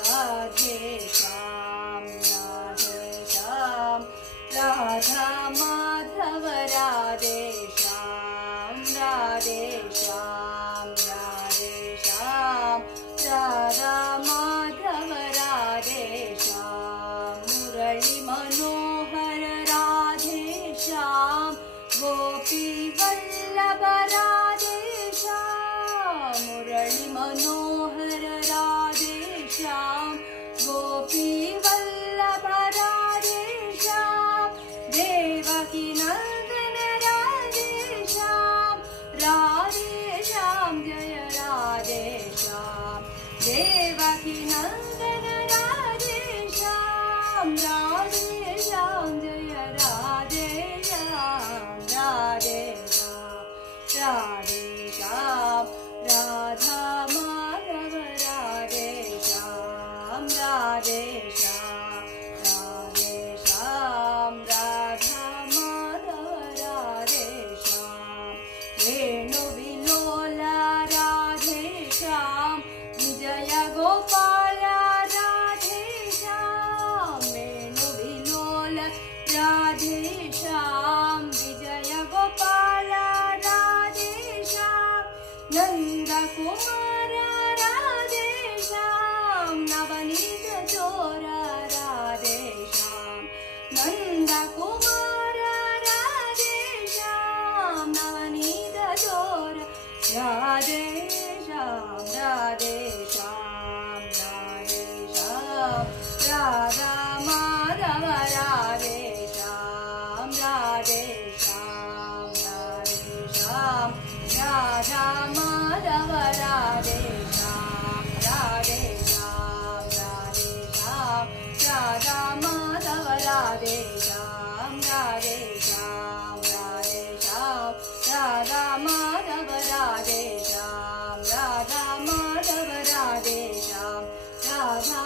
राधे श्याम राधा माधव राधे श्याम राधा माधव राधे श्याम मुरली मनोहर राधे श्याम गोपी वल्लभ राधे श्याम मुरली मनोहर राधे श्याम गोपी वल्लभ राधे श्याम देवकी नंदन राधे श्याम जय राधे श्याम देवकी नंदन राधे श्याम जय राधे श्याम राधा माधव राधे श्याम राधा माधव राधे श्याम वेणु विलोला राधे श्याम विजय गोपाल राधे श्याम वेणु विलोल राधे श्याम विजय गोपाल राधे श्याम नंद कुमार राधे श्याम नवनीत चोर राधे श्याम नंद कुमार राधे श्याम नवनीत चोर राधे श्याम राधा माधव राधे श्याम राधा माधव राधे श्याम राधा माधव राधे श्याम राधा माधव राधे श्याम राधा